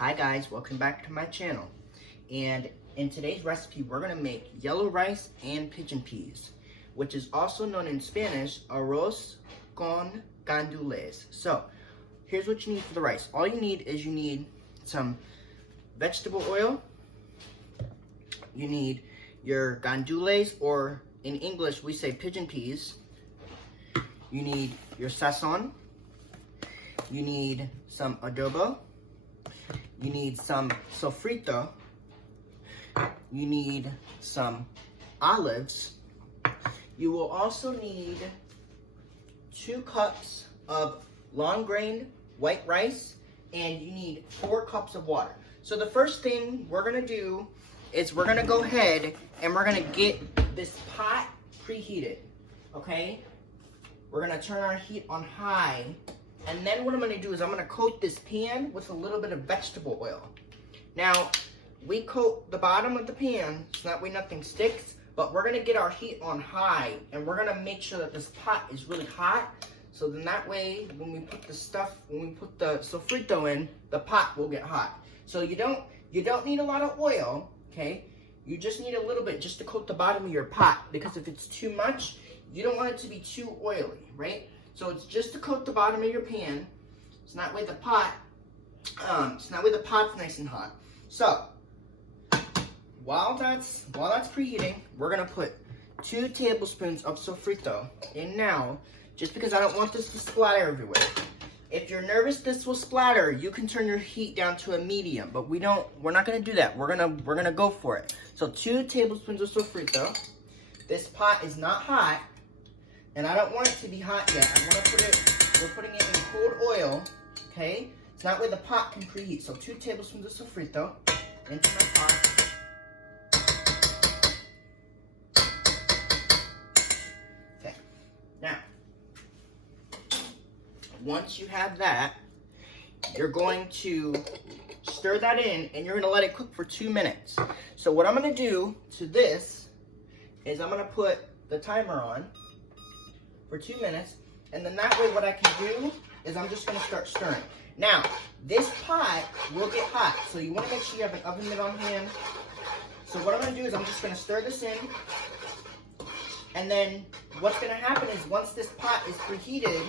Hi guys, welcome back to my channel. And in today's recipe, we're gonna make yellow rice and pigeon peas, which is also known in Spanish, arroz con gandules. So, here's what you need for the rice. All you need is you need some vegetable oil. You need your gandules, or in English, we say pigeon peas. You need your sazon. You need some adobo. You need some sofrito. You need some olives. You will also need 2 cups of long grain white rice, and you need 4 cups of water. So the first thing we're gonna do is we're gonna go ahead and we're gonna get this pot preheated, okay? We're gonna turn our heat on high. And then what I'm going to do is I'm going to coat this pan with a little bit of vegetable oil. Now, we coat the bottom of the pan so that way nothing sticks, but we're going to get our heat on high, and we're going to make sure that this pot is really hot, so then that way when we put the sofrito in, the pot will get hot. So you don't need a lot of oil, okay? You just need a little bit just to coat the bottom of your pot, because if it's too much, you don't want it to be too oily, right? So it's just to coat the bottom of your pan, so that way the pot's nice and hot. So while that's preheating, we're gonna put 2 tablespoons of sofrito in now, just because I don't want this to splatter everywhere. If you're nervous this will splatter, you can turn your heat down to a medium, but we're not gonna do that. We're gonna go for it. So 2 tablespoons of sofrito. This pot is not hot, and I don't want it to be hot yet. We're putting it in cold oil, okay? So that way the pot can preheat. So 2 tablespoons of sofrito into my pot. Okay, now, once you have that, you're going to stir that in, and you're gonna let it cook for 2 minutes. So what I'm gonna do to this is I'm gonna put the timer on for 2 minutes, and then that way what I can do is I'm just gonna start stirring. Now, this pot will get hot, so you wanna make sure you have an oven mitt on hand. So what I'm gonna do is I'm just gonna stir this in, and then what's gonna happen is once this pot is preheated,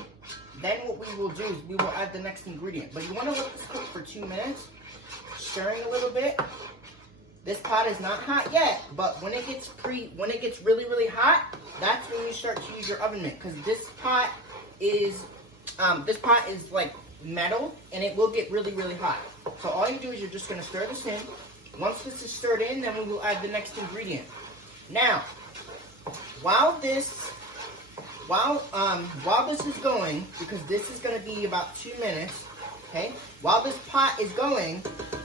then what we will do is we will add the next ingredient. But you wanna let this cook for 2 minutes, stirring a little bit. This pot is not hot yet, but when it gets really, really hot, that's when you start to use your oven mitt, because this pot is like metal, and it will get really, really hot. So all you do is you're just gonna stir this in. Once this is stirred in, then we will add the next ingredient. Now, while this is going, because this is gonna be about 2 minutes, okay? While this pot is going,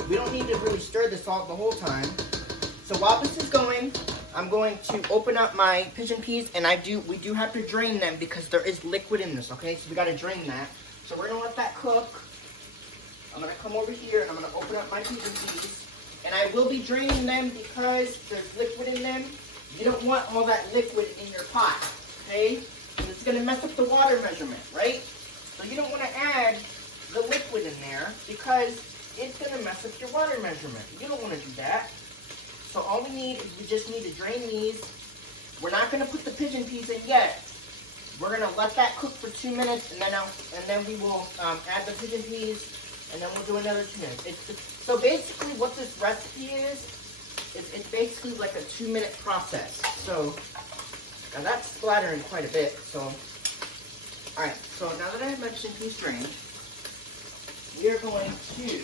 we don't need to really stir this all the whole time. So while this is going, I'm going to open up my pigeon peas, and we do have to drain them because there is liquid in this, okay? So we gotta drain that. So we're gonna let that cook. I'm gonna come over here and I'm gonna open up my pigeon peas. And I will be draining them because there's liquid in them. You don't want all that liquid in your pot, okay? Because it's gonna mess up the water measurement, right? So you don't wanna add the liquid in there because it's gonna mess up your water measurement. You don't wanna do that. So all we need is we just need to drain these. We're not gonna put the pigeon peas in yet. We're gonna let that cook for 2 minutes, and then we will add the pigeon peas, and then we'll do another 2 minutes. So basically what this recipe is it's basically like a 2-minute process. So now that's splattering quite a bit. So all right, so now that I have my pigeon peas drained, we are going to,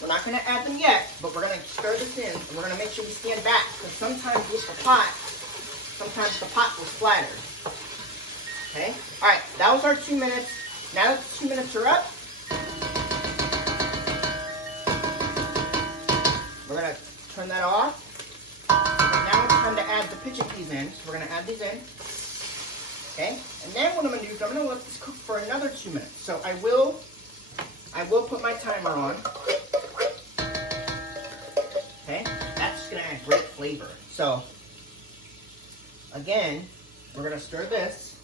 we're not going to add them yet, but we're going to stir this in, and we're going to make sure we stand back, because sometimes with the pot, sometimes the pot will splatter. Okay? All right, that was our 2 minutes. Now that the 2 minutes are up, we're going to turn that off. And now it's time to add the pigeon peas in. So we're going to add these in. Okay? And then what I'm going to do is I'm going to let this cook for another 2 minutes. So I will put my timer on. Okay? That's just going to add great flavor. So, again, we're going to stir this.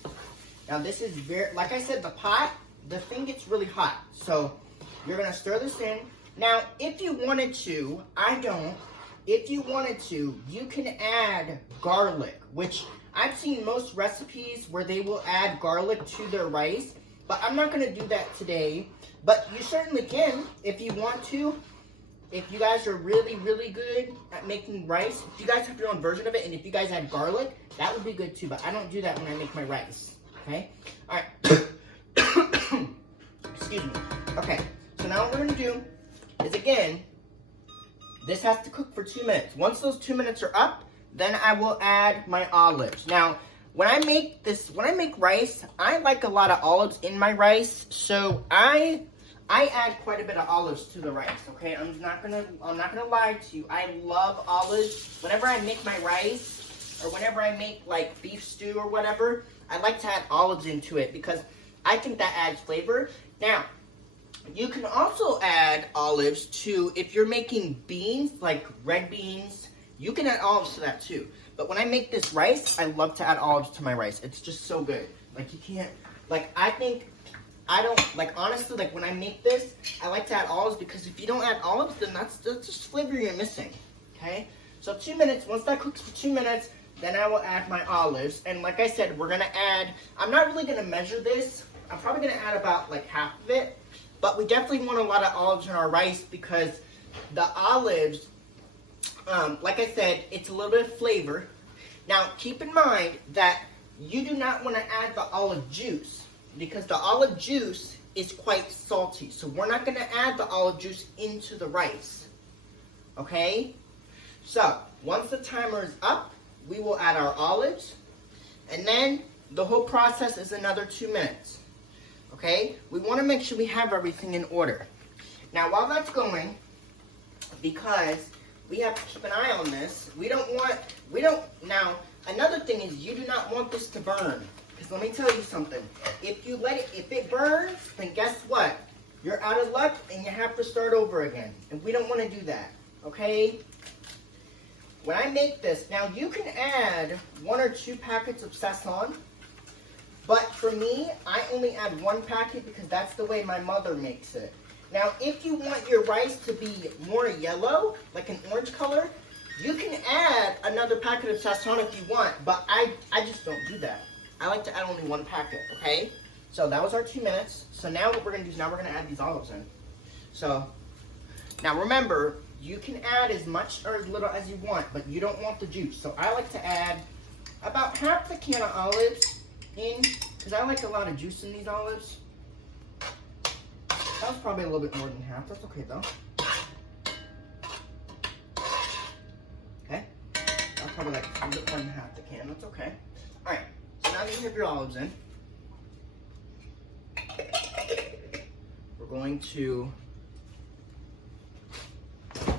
Now this is very, like I said, the thing gets really hot. So You're gonna stir this in. Now, if you wanted to, I don't, if you wanted to, you can add garlic, which I've seen most recipes where they will add garlic to their rice, but I'm not gonna do that today. But you certainly can if you want to. If you guys are really, really good at making rice, if you guys have your own version of it, and if you guys add garlic, that would be good too, but I don't do that when I make my rice, okay? All right, excuse me. Okay, so now what we're gonna do is, again, this has to cook for 2 minutes. Once those 2 minutes are up, then I will add my olives. Now, when I make rice, I like a lot of olives in my rice, so I add quite a bit of olives to the rice, okay? I'm not gonna lie to you. I love olives. Whenever I make my rice, or whenever I make like beef stew or whatever, I like to add olives into it because I think that adds flavor. Now, you can also add olives to, if you're making beans, like red beans, you can add olives to that too. But when I make this rice, I love to add olives to my rice. It's just so good. Like, you can't, like, honestly, like, when I make this, I like to add olives because if you don't add olives, then that's just flavor you're missing, okay? So 2 minutes, once that cooks for 2 minutes, then I will add my olives. And like I said, we're gonna add, I'm not really gonna measure this. I'm probably gonna add about like half of it, but we definitely want a lot of olives in our rice because the olives, like I said, it's a little bit of flavor. Now, keep in mind that you do not want to add the olive juice because the olive juice is quite salty. So we're not going to add the olive juice into the rice. Okay? So, once the timer is up, we will add our olives. And then the whole process is another 2 minutes. Okay? We want to make sure we have everything in order. Now, while that's going, because we have to keep an eye on this, now, another thing is you do not want this to burn. Because let me tell you something. If it burns, then guess what? You're out of luck and you have to start over again. And we don't want to do that. Okay? When I make this, now you can add 1 or 2 packets of sazon. But for me, I only add 1 packet because that's the way my mother makes it. Now, if you want your rice to be more yellow, like an orange color, you can add another packet of sazon if you want, but I just don't do that. I like to add only 1 packet, okay? So that was our 2 minutes. So now what we're gonna do is now we're gonna add these olives in. So, now remember, you can add as much or as little as you want, but you don't want the juice. So I like to add about half the can of olives in, because I like a lot of juice in these olives. That was probably a little bit more than half. That's okay though. Okay. That's probably like a bit more than half the can. That's okay. Alright. So now that you have your olives in, we're going to freeze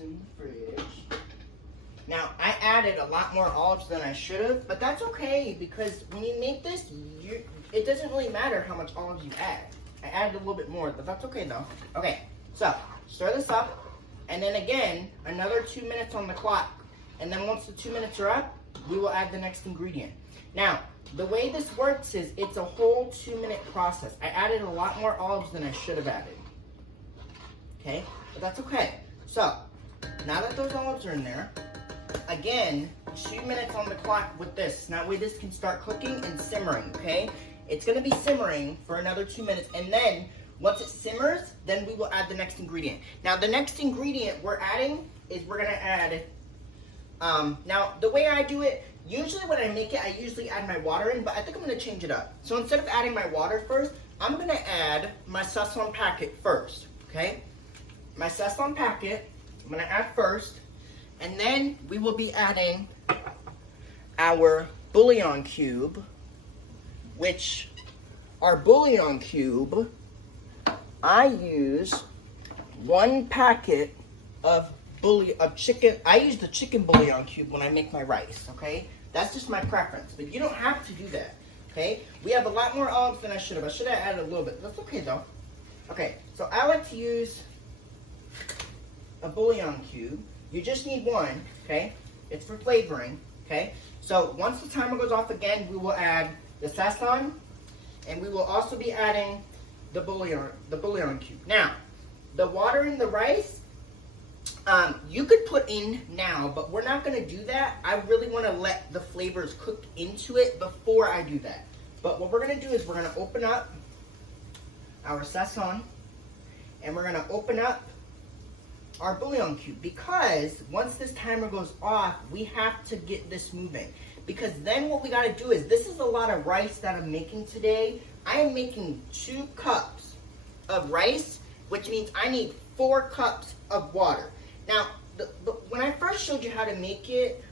in the fridge. Now, I added a lot more olives than I should have, but that's okay because when you make this, it doesn't really matter how much olives you add. I added a little bit more, but that's okay though. Okay, so stir this up, and then again, another 2 minutes on the clock. And then once the 2 minutes are up, we will add the next ingredient. Now, the way this works is it's a whole 2 minute process. I added a lot more olives than I should have added. Okay, but that's okay. So, now that those olives are in there, again, 2 minutes on the clock with this. That way this can start cooking and simmering, okay? It's gonna be simmering for another 2 minutes, and then once it simmers, then we will add the next ingredient. Now, the next ingredient we're adding is we're gonna add, now the way I do it, usually when I make it, I usually add my water in, but I think I'm gonna change it up. So instead of adding my water first, I'm gonna add my sazon packet first, okay? My sazon packet, I'm gonna add first, and then we will be adding our bouillon cube, which our bouillon cube, I use 1 packet of chicken. I use the chicken bouillon cube when I make my rice, okay? That's just my preference, but you don't have to do that, okay? We have a lot more olives than I should have. I should have added a little bit. That's okay though. Okay, so I like to use a bouillon cube. You just need 1, okay? It's for flavoring, okay? So once the timer goes off again, we will add the sazon, and we will also be adding the bouillon cube. Now, the water in the rice, you could put in now, but we're not gonna do that. I really wanna let the flavors cook into it before I do that. But what we're gonna do is we're gonna open up our sazon, and we're gonna open up our bouillon cube, because once this timer goes off, we have to get this moving. Because then what we gotta do is, this is a lot of rice that I'm making today. I am making 2 cups of rice, which means I need 4 cups of water. Now, when I first showed you how to make it,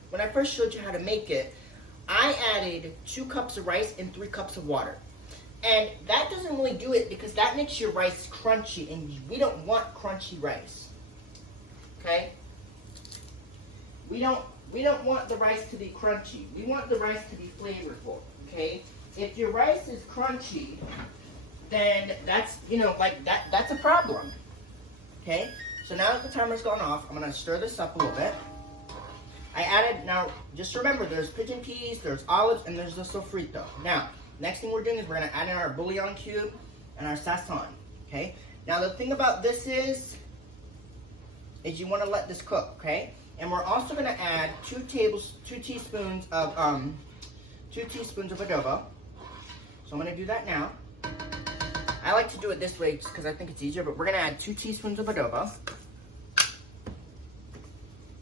I added 2 cups of rice and 3 cups of water. And that doesn't really do it, because that makes your rice crunchy, and we don't want crunchy rice. Okay? We don't want the rice to be crunchy. We want the rice to be flavorful. Okay? If your rice is crunchy, then that's, that's a problem. Okay? So now that the timer's gone off, I'm gonna stir this up a little bit. I added, now just remember, there's pigeon peas, there's olives, and there's the sofrito. Now, next thing we're doing is we're gonna add in our bouillon cube and our sazon. Okay? Now the thing about this is you wanna let this cook, okay? And we're also gonna add 2 teaspoons of adobo. So I'm gonna do that now. I like to do it this way just because I think it's easier, but we're gonna add 2 teaspoons of adobo.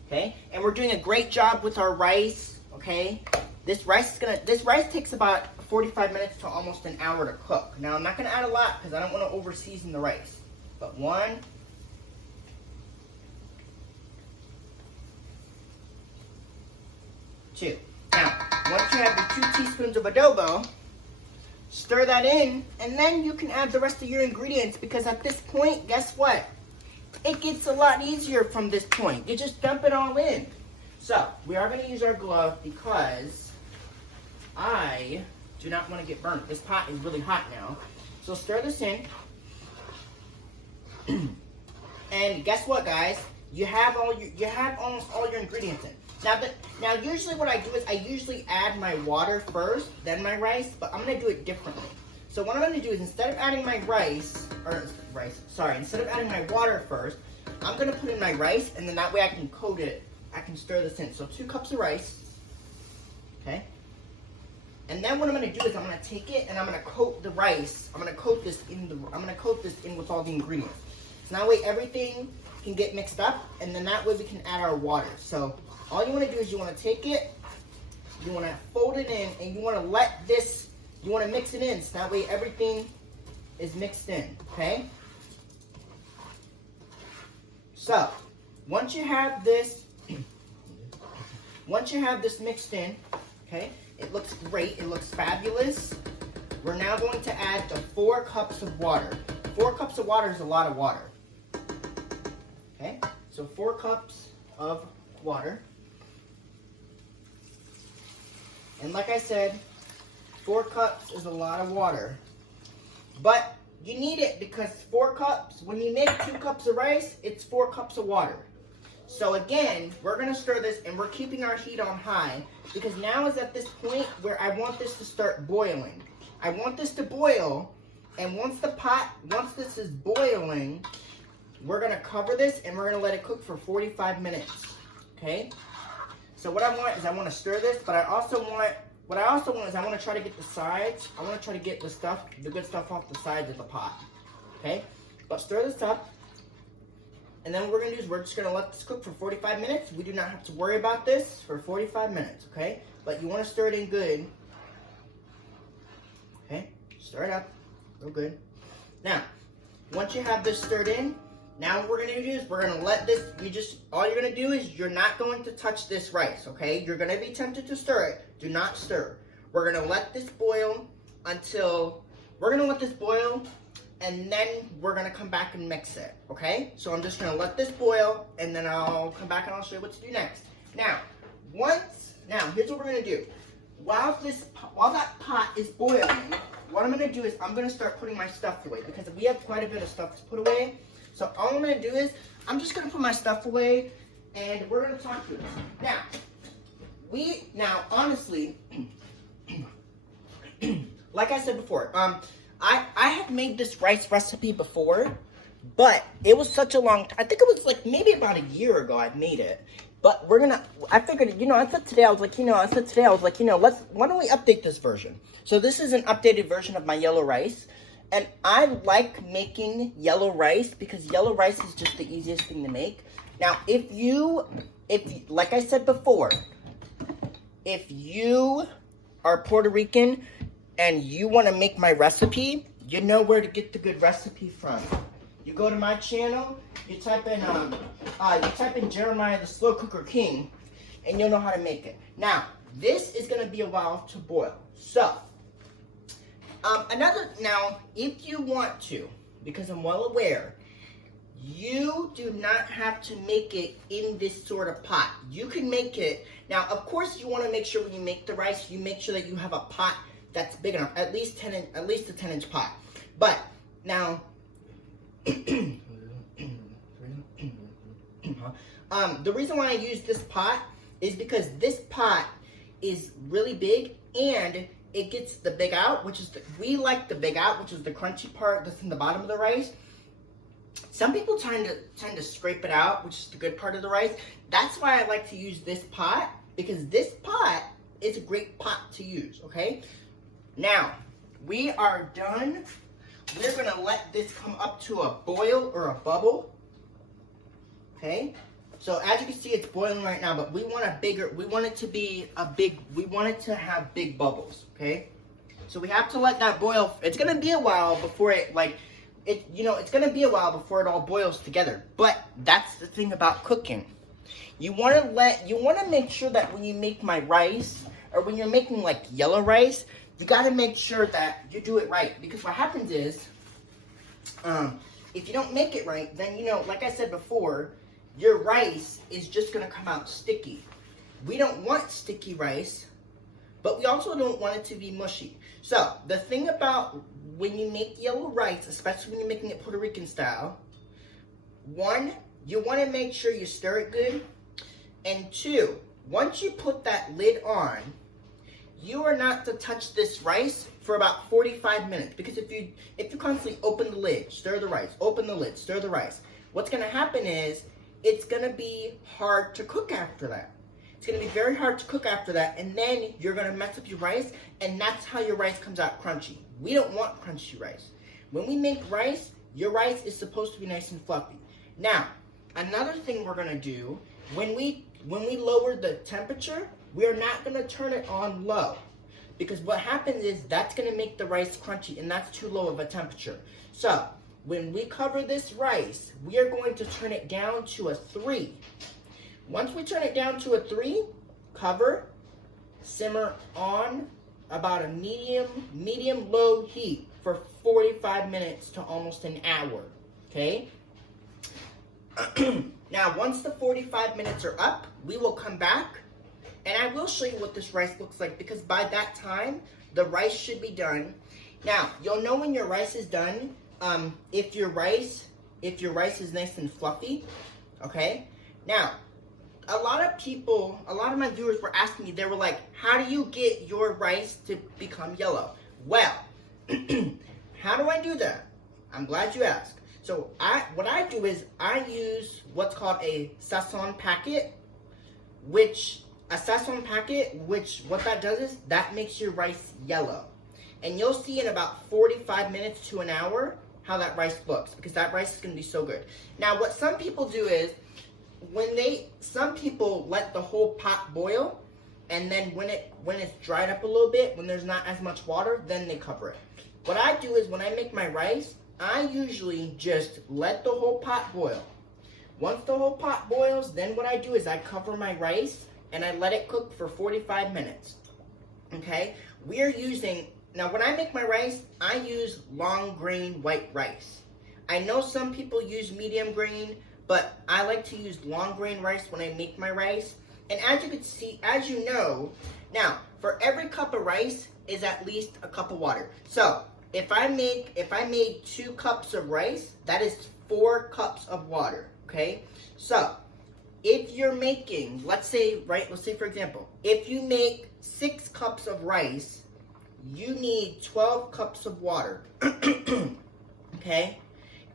Okay, and we're doing a great job with our rice, okay? This rice takes about 45 minutes to almost an hour to cook. Now I'm not gonna add a lot because I don't wanna over season the rice. But 1, 2. Now, once you have your 2 teaspoons of adobo, stir that in, and then you can add the rest of your ingredients, because at this point, guess what? It gets a lot easier from this point. You just dump it all in. So, we are going to use our glove because I do not want to get burnt. This pot is really hot now. So stir this in. And guess what, guys? You have almost all your ingredients in. Now usually what I do is I usually add my water first, then my rice, but I'm gonna do it differently. So what I'm gonna do is, instead of adding my instead of adding my water first, I'm gonna put in my rice, and then that way I can coat it. I can stir this in. So 2 cups of rice, okay? And then what I'm gonna do is I'm gonna take it and I'm gonna coat the rice. I'm gonna coat this in with all the ingredients. So that way everything can get mixed up, and then that way we can add our water. So all you want to do is you want to take it, you want to fold it in, and you want to mix it in, so that way everything is mixed in, okay? So, once you have this mixed in, okay, it looks great, it looks fabulous. We're now going to add the 4 cups of water. 4 cups of water is a lot of water. Okay, so 4 cups of water. And like I said, 4 cups is a lot of water. But you need it, because 4 cups, when you make 2 cups of rice, it's 4 cups of water. So again, we're going to stir this, and we're keeping our heat on high, because now is at this point where I want this to start boiling. I want this to boil, and once this is boiling, we're going to cover this, and we're going to let it cook for 45 minutes, okay? So what I want is I want to stir this, but I want to try to get the sides. I want to try to get the good stuff off the sides of the pot, okay? But stir this up, and then what we're going to do is we're just going to let this cook for 45 minutes. We do not have to worry about this for 45 minutes, okay? But you want to stir it in good, okay? Stir it up real good. Now, once you have this stirred in, now what we're going to do is we're going to let this, all you're going to do is you're not going to touch this rice, okay? You're going to be tempted to stir it. Do not stir. We're going to let this boil and then we're going to come back and mix it, okay? So I'm just going to let this boil, and then I'll come back and I'll show you what to do next. Now, here's what we're going to do. While that pot is boiling, what I'm going to do is I'm going to start putting my stuff away, because we have quite a bit of stuff to put away. So all I'm going to do is, I'm just going to put my stuff away, and we're going to talk through this. Now, honestly, like I said before, I have made this rice recipe before, but it was such a long time. I think it was like maybe about a year ago I made it. But I figured, I said today, I was like, why don't we update this version? So this is an updated version of my yellow rice. And I like making yellow rice because yellow rice is just the easiest thing to make. Now, like I said before, if you are Puerto Rican and you want to make my recipe, you know where to get the good recipe from. You go to my channel, you type in Jeremiah the Slow Cooker King, and you'll know how to make it. Now, this is going to be a while to boil. So, now, if you want to, because I'm well aware, you do not have to make it in this sort of pot. You can make it, now of course you want to make sure when you make the rice, you make sure that you have a pot that's big enough, at least a 10-inch pot. But, now, the reason why I use this pot is because this pot is really big and it gets the big out, we like the big out, which is the crunchy part that's in the bottom of the rice. Some people tend to scrape it out, which is the good part of the rice. That's why I like to use this pot, because this pot is a great pot to use, okay? Now, we are done. We're gonna let this come up to a boil or a bubble, okay? So as you can see, it's boiling right now, but we want it to have big bubbles, okay? So we have to let that boil. It's gonna be a while before it's gonna be a while before it all boils together. But that's the thing about cooking. You wanna make sure that when you make my rice, or when you're making like yellow rice, you gotta make sure that you do it right. Because what happens is, if you don't make it right, then, like I said before, your rice is just going to come out sticky. We don't want sticky rice, but we also don't want it to be mushy. So, the thing about when you make yellow rice, especially when you're making it Puerto Rican style, 1, you want to make sure you stir it good. And 2, once you put that lid on, you are not to touch this rice for about 45 minutes. Because if you constantly open the lid, stir the rice, open the lid, stir the rice, what's going to happen is, it's going to be hard to cook after that. It's going to be very hard to cook after that, and then you're going to mess up your rice, and that's how your rice comes out crunchy. We don't want crunchy rice. When we make rice, your rice is supposed to be nice and fluffy. Now, another thing we're going to do, when we lower the temperature, we're not going to turn it on low. Because what happens is, that's going to make the rice crunchy, and that's too low of a temperature. So, when we cover this rice, we are going to turn it down to a 3. Once we turn it down to a 3, cover, simmer on about a medium-low heat for 45 minutes to almost an hour, okay? Now, once the 45 minutes are up, we will come back, and I will show you what this rice looks like, because by that time, the rice should be done. Now, you'll know when your rice is done, if your rice is nice and fluffy, okay? Now, a lot of my viewers were asking me, they were like, how do you get your rice to become yellow? Well, how do I do that? I'm glad you asked. So, what I do is, I use what's called a sazon packet, which what that does is, that makes your rice yellow. And you'll see in about 45 minutes to an hour, how that rice looks, because that rice is going to be so good. Now, what some people do is, some people let the whole pot boil, and then when it's dried up a little bit, when there's not as much water, then they cover it. What I do is, when I make my rice, I usually just let the whole pot boil. Once the whole pot boils, then what I do is I cover my rice, and I let it cook for 45 minutes. Okay? Now, when I make my rice, I use long grain white rice. I know some people use medium grain, but I like to use long grain rice when I make my rice. And as you can see, as you know, now, for every cup of rice is at least a cup of water. So, if I made 2 cups of rice, that is 4 cups of water, okay? So, if you're making, let's say for example, if you make 6 cups of rice, you need 12 cups of water. Okay?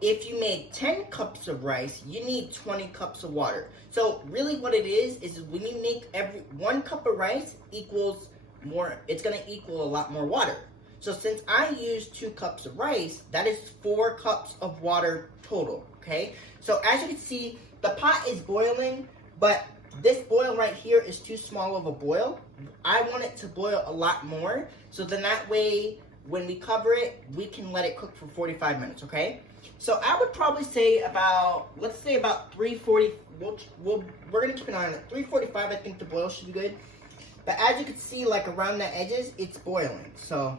If you made 10 cups of rice, you need 20 cups of water. So really what it is when you make every 1 cup of rice equals more, it's gonna equal a lot more water. So since I used 2 cups of rice, that is 4 cups of water total, okay? So as you can see, the pot is boiling, but this boil right here is too small of a boil. I want it to boil a lot more, so then that way, when we cover it, we can let it cook for 45 minutes, okay? So I would probably say about, let's say about 340, we're gonna keep an eye on it. 345, I think the boil should be good. But as you can see, like around the edges, it's boiling. So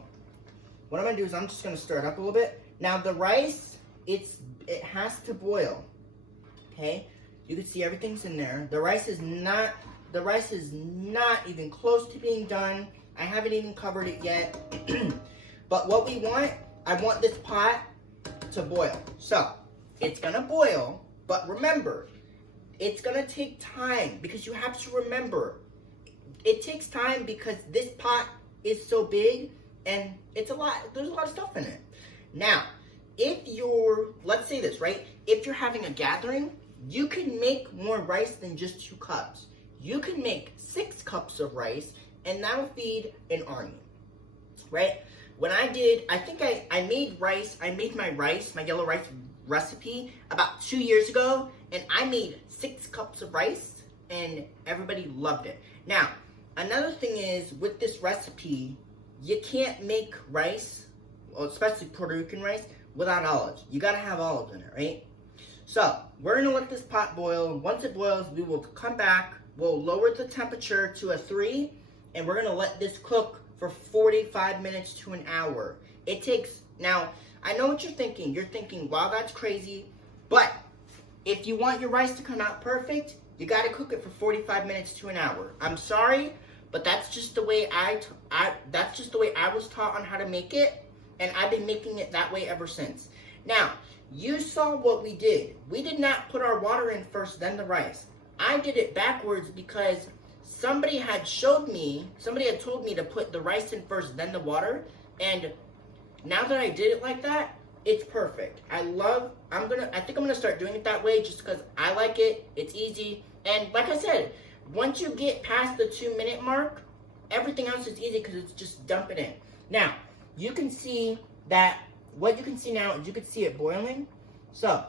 what I'm gonna do is I'm just gonna stir it up a little bit. Now the rice, it has to boil, okay? You can see everything's in there. The rice is not even close to being done. I haven't even covered it yet. But what we want, I want this pot to boil. So it's gonna boil, but remember, it's gonna take time because you have to remember, it takes time because this pot is so big and there's a lot of stuff in it. Now, let's say this, right? If you're having a gathering, you can make more rice than just 2 cups. You can make 6 cups of rice and that'll feed an army, right? When I think I made my yellow rice recipe about 2 years ago, and I made 6 cups of rice, and everybody loved it. Now, another thing is, with this recipe, you can't make rice, especially Puerto Rican rice, without olives. You gotta have olives in it, right? So, we're gonna let this pot boil. Once it boils, we will come back, we'll lower the temperature to a 3, and we're gonna let this cook for 45 minutes to an hour. Now, I know what you're thinking. You're thinking, wow, that's crazy. But if you want your rice to come out perfect, you gotta cook it for 45 minutes to an hour. I'm sorry, but that's just the way I was taught on how to make it, and I've been making it that way ever since. Now, you saw what we did. We did not put our water in first, then the rice. I did it backwards because somebody had told me to put the rice in first, then the water, and now that I did it like that, it's perfect. I think I'm gonna start doing it that way just because I like it, it's easy, and like I said, once you get past the 2-minute mark, everything else is easy because it's just dump it in. Now, you can see that, what you can see now is you can see it boiling, so,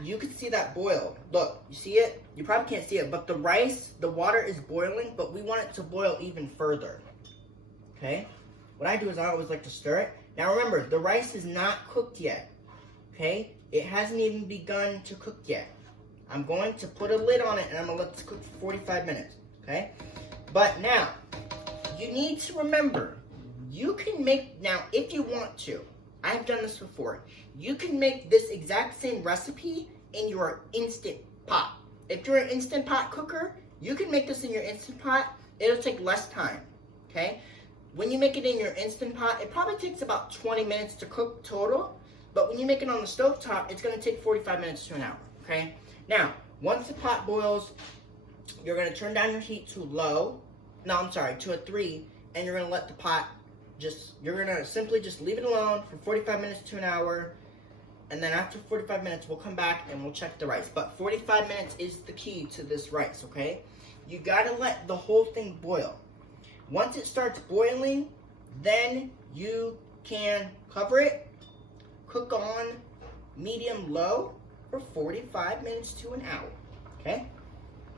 you can see that boil. Look, you see it? You probably can't see it, but the water is boiling, but we want it to boil even further. Okay? What I do is I always like to stir it. Now remember, the rice is not cooked yet. Okay? It hasn't even begun to cook yet. I'm going to put a lid on it and I'm going to let this cook for 45 minutes. Okay? But now, you need to remember, you can make, now if you want to, I've done this before. You can make this exact same recipe in your Instant Pot. If you're an Instant Pot cooker, you can make this in your Instant Pot. It'll take less time, okay? When you make it in your Instant Pot, it probably takes about 20 minutes to cook total, but when you make it on the stovetop, it's gonna take 45 minutes to an hour, okay? Now, once the pot boils, you're gonna turn down your heat to to a 3, and you're gonna let the pot you're gonna simply just leave it alone for 45 minutes to an hour, and then after 45 minutes, we'll come back and we'll check the rice. But 45 minutes is the key to this rice, okay? You gotta let the whole thing boil. Once it starts boiling, then you can cover it, cook on medium-low for 45 minutes to an hour, okay?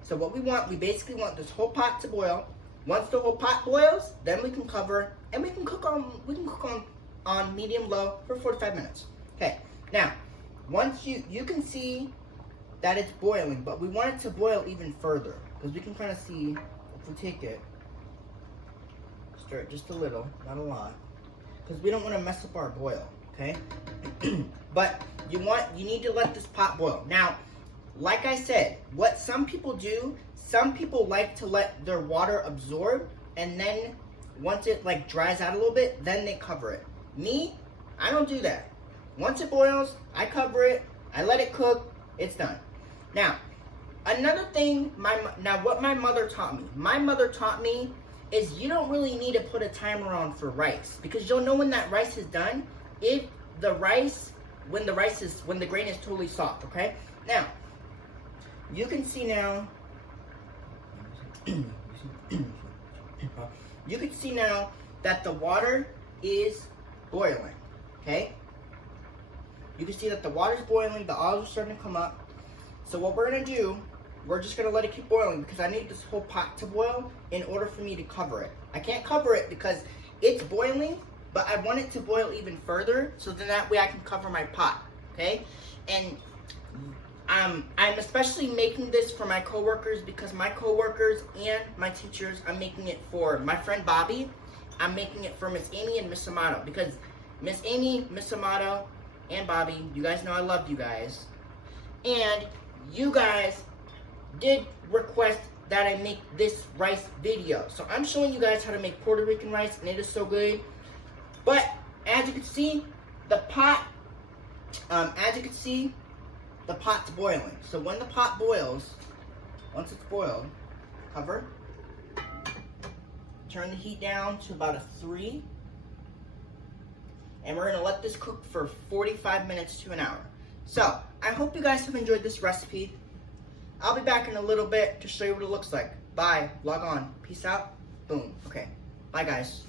So what we basically want this whole pot to boil. Once the whole pot boils, then we can cover, and we can cook on medium-low for 45 minutes. Okay, now, once you can see that it's boiling, but we want it to boil even further, because we can kind of see, if we take it, stir it just a little, not a lot, because we don't want to mess up our boil, okay? But you need to let this pot boil. Now, like I said, what some people do, some people like to let their water absorb, and then once it like dries out a little bit, then they cover it. Me, I don't do that. Once it boils, I cover it, I let it cook, it's done. Now, another thing, what my mother taught me is you don't really need to put a timer on for rice, because you'll know when that rice is done if when the grain is totally soft, okay? Now, you can see now, you can see now that the water is boiling, okay? You can see that the water is boiling, the oils are starting to come up. So what we're gonna do, we're just gonna let it keep boiling because I need this whole pot to boil in order for me to cover it. I can't cover it because it's boiling, but I want it to boil even further so then that way I can cover my pot, okay? And I'm especially making this for my coworkers because my coworkers and my teachers, I'm making it for my friend Bobby. I'm making it for Miss Amy and Miss Amato because Miss Amy, Miss Amato, and Bobby, you guys know I love you guys. And you guys did request that I make this rice video. So I'm showing you guys how to make Puerto Rican rice, and it is so good. But as you can see, the pot, the pot's boiling. So when the pot boils, once it's boiled, cover, turn the heat down to about a 3, and we're gonna let this cook for 45 minutes to an hour. So, I hope you guys have enjoyed this recipe. I'll be back in a little bit to show you what it looks like. Bye, log on, peace out, boom. Okay, bye guys.